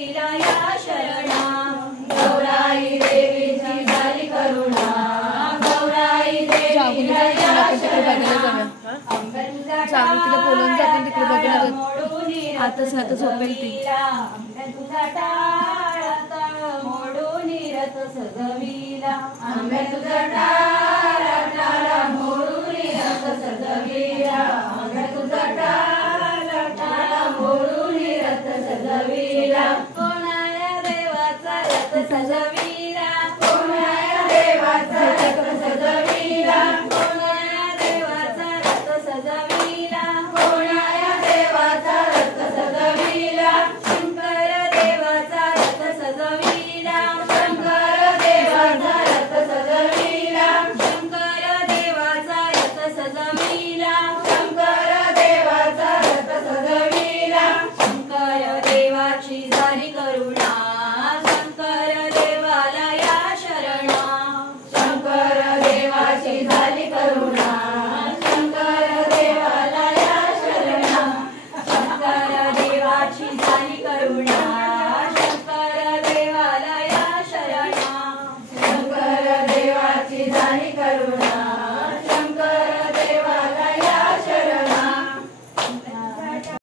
या शरणा गौराई देवीची झाली करुणा गौराई देवीला या शरणा जागृतीला बोलून आपण तिकडे बघून आताच आता झोपेल ती तुझा टाळात मोडून रथ सजविला आंब्या तुझा टाळा मोडून रथ सजविला आंब्या तुझा टाळा मोडून रथ सजविला कोणाया देवाचा रथ सजविला